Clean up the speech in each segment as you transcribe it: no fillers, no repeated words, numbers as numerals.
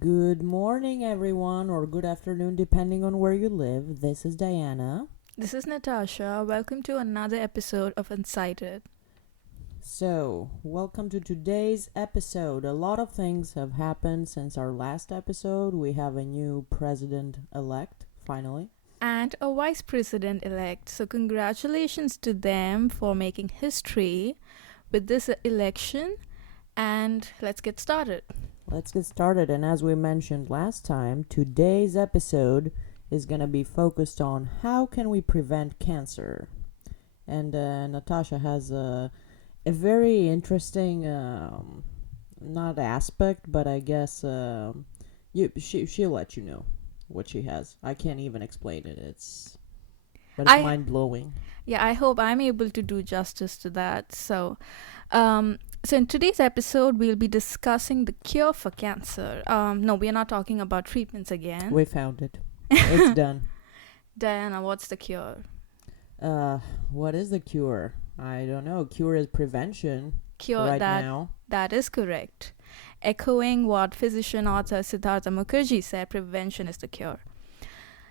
Good morning, everyone, or good afternoon, depending on where you live. This is Diana. This is Natasha. Welcome to another episode of Uncited. So, welcome to today's episode. A lot of things have happened since our last episode. We have a new president elect, finally. And a vice president elect. So, congratulations to them for making history with this election. And let's get started. Let's get started. And as we mentioned last time, today's episode is going to be focused on how can we prevent cancer. And Natasha has a very interesting, not aspect, but I guess she'll let you know what she has. I can't even explain it. It's mind blowing. Yeah, I hope I'm able to do justice to that. So in today's episode, we'll be discussing the cure for cancer. No, we're not talking about treatments again. We found it. It's done. Diana, what's the cure? What is the cure? I don't know. Cure is prevention. Cure now. That is correct. Echoing what physician author Siddhartha Mukherjee said, prevention is the cure.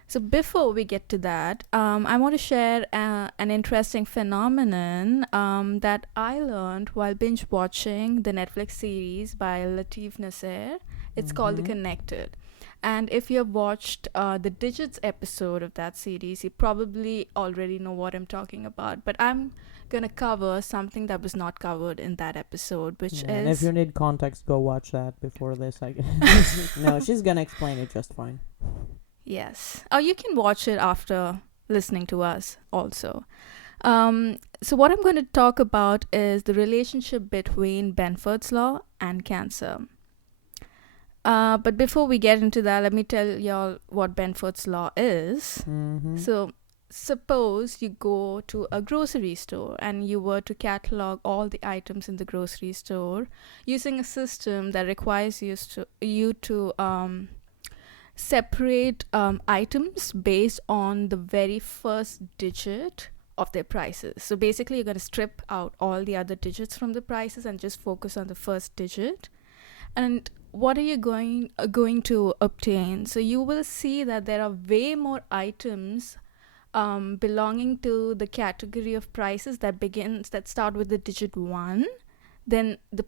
So before we get to that, I want to share an interesting phenomenon that I learned while binge watching the Netflix series by Latif Nasser. It's called The Connected. And if you have watched the Digits episode of that series, you probably already know what I'm talking about. But I'm going to cover something that was not covered in that episode, which is... And if you need context, go watch that before this, I guess. No, she's going to explain it just fine. Yes. Or you can watch it after listening to us also. So what I'm going to talk about is the relationship between Benfords Law and cancer. But before we get into that, let me tell y'all what Benfords Law is. So suppose you go to a grocery store and you were to catalog all the items in the grocery store using a system that requires you to separate items based on the very first digit of their prices. So basically, you're going to strip out all the other digits from the prices and just focus on the first digit. And what are you going to obtain? So you will see that there are way more items belonging to the category of prices that start with the digit 1, then the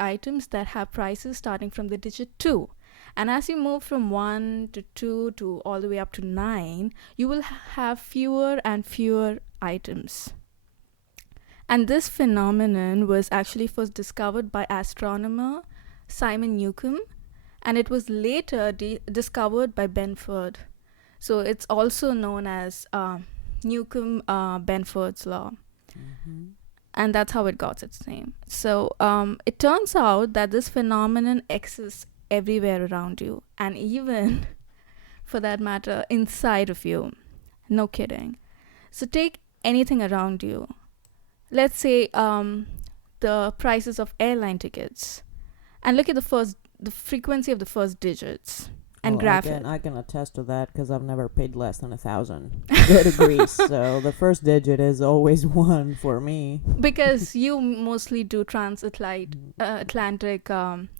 items that have prices starting from the digit 2. And as you move from 1 to 2 to all the way up to 9, you will have fewer and fewer items. And this phenomenon was actually first discovered by astronomer Simon Newcomb, and it was later discovered by Benford. So it's also known as Newcomb-Benford's Law. And that's how it got its name. So it turns out that this phenomenon exists everywhere around you, and even, for that matter, inside of you. No kidding. So take anything around you. Let's say the prices of airline tickets, and look at the frequency of the first digits, and graph it. I can attest to that because I've never paid less than 1,000 to go to Greece. So the first digit is always 1 for me. Because you mostly do transatlantic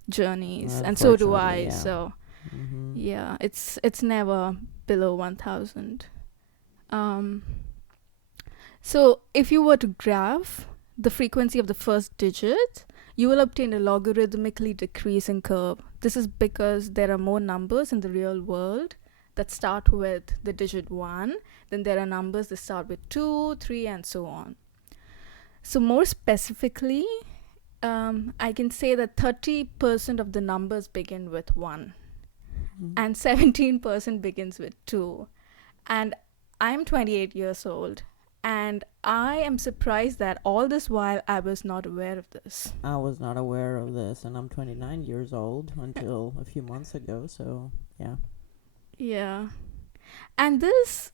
journeys, and so do I. Yeah. So yeah, it's never below 1,000. So if you were to graph the frequency of the first digit, you will obtain a logarithmically decreasing curve. This is because there are more numbers in the real world that start with the digit 1. Then there are numbers that start with 2, 3, and so on. So more specifically, I can say that 30% of the numbers begin with 1. And 17% begins with 2. And I'm 28 years old. And I am surprised that all this while I was not aware of this. I was not aware of this, and I'm 29 years old until a few months ago, so yeah. Yeah. And this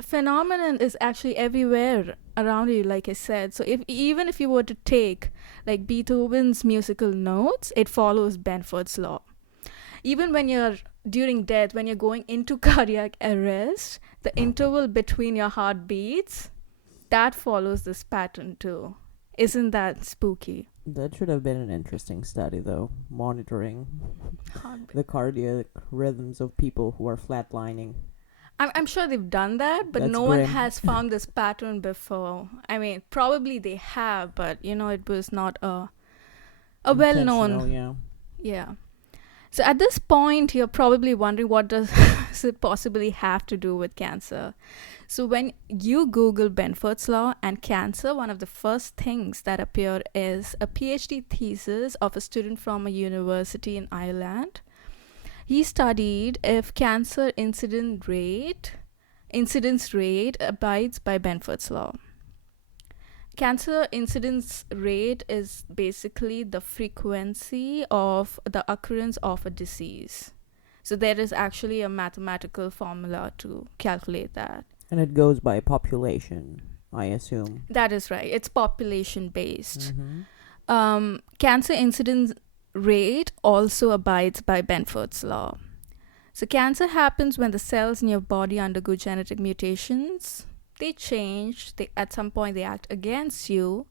phenomenon is actually everywhere around you, like I said. So even if you were to take like Beethoven's musical notes, it follows Benford's law. Even when you're during death, when you're going into cardiac arrest, the interval between your heartbeats, that follows this pattern too. Isn't that spooky? That should have been an interesting study, though, monitoring Heartbreak. the cardiac rhythms of people who are flatlining. I'm sure they've done that, but That's no one grim. has found this pattern before. I mean, probably they have, but it was not a well Intentional, known. yeah. Yeah. So at this point, you're probably wondering what does it possibly have to do with cancer? So when you Google Benfords Law and cancer, one of the first things that appear is a PhD thesis of a student from a university in Ireland. He studied if cancer incidence rate abides by Benford's law. Cancer incidence rate is basically the frequency of the occurrence of a disease. So there is actually a mathematical formula to calculate that. And it goes by population, I assume. That is right. It's population based. Mm-hmm. Cancer incidence rate also abides by Benford's law. So cancer happens when the cells in your body undergo genetic mutations. They change. At some point they act against you,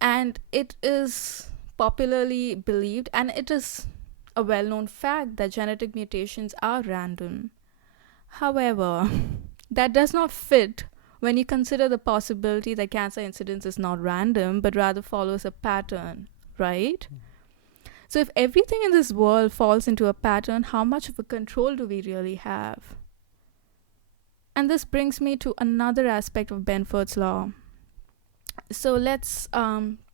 and it is popularly believed, and it is a well-known fact, that genetic mutations are random. However, that does not fit when you consider the possibility that cancer incidence is not random but rather follows a pattern, right? So if everything in this world falls into a pattern, how much of a control do we really have? And this brings me to another aspect of Benford's law. So let's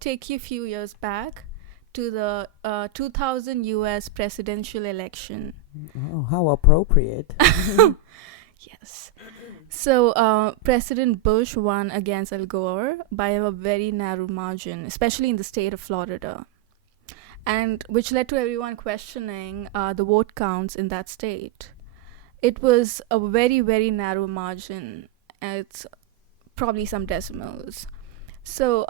take you a few years back to the 2000 US presidential election. Oh, how appropriate. Yes. So President Bush won against Al Gore by a very narrow margin, especially in the state of Florida, and which led to everyone questioning the vote counts in that state. It was a very, very narrow margin. It's probably some decimals. So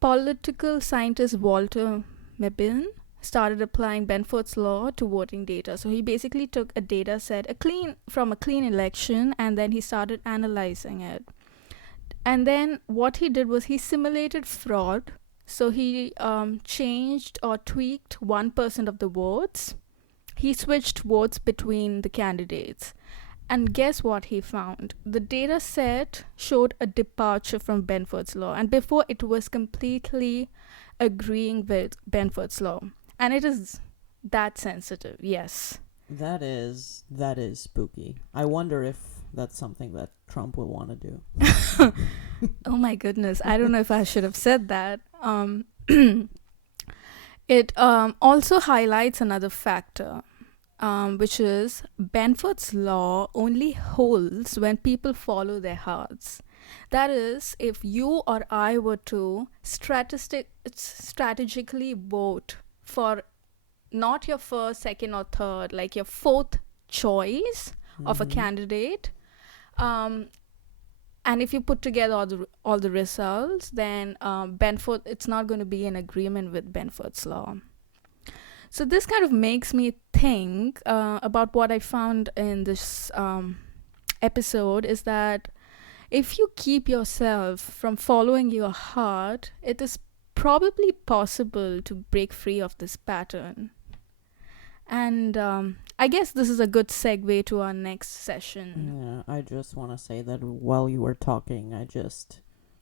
political scientist Walter Mebane started applying Benford's law to voting data. So he basically took a data set, from a clean election, and then he started analyzing it. And then what he did was he simulated fraud. So he changed or tweaked 1% of the votes. He switched votes between the candidates. And guess what he found? The data set showed a departure from Benford's law. And before, it was completely agreeing with Benford's law. And it is that sensitive, yes. That is spooky. I wonder if that's something that Trump will want to do. Oh my goodness, I don't know if I should have said that. It also highlights another factor, which is Benford's law only holds when people follow their hearts. That is, if you or I were to strategically vote for not your first, second, or third, like your fourth choice of a candidate, and if you put together all the results, then Benford, it's not going to be in agreement with Benford's law. So this kind of makes me think about what I found in this episode, is that if you keep yourself from following your heart, it is probably possible to break free of this pattern. And I guess this is a good segue to our next session. Yeah, I just want to say that while you were talking, I just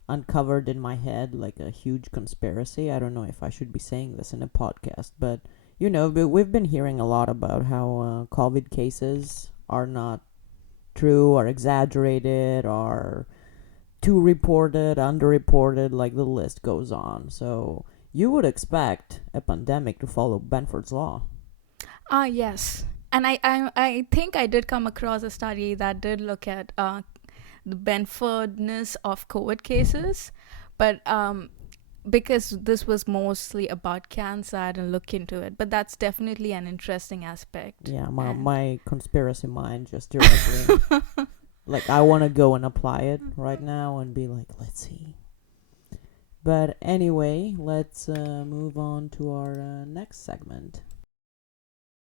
uncovered in my head like a huge conspiracy. I don't know if I should be saying this in a podcast, but we've been hearing a lot about how COVID cases are not true or exaggerated or too reported, underreported, like the list goes on. So you would expect a pandemic to follow Benford's law. Yes. And I think I did come across a study that did look at the Benfordness of COVID cases, but because this was mostly about cancer, I didn't look into it. But that's definitely an interesting aspect. Yeah, my conspiracy mind just directly, like I want to go and apply it right now and be like, let's see. But anyway, let's move on to our next segment.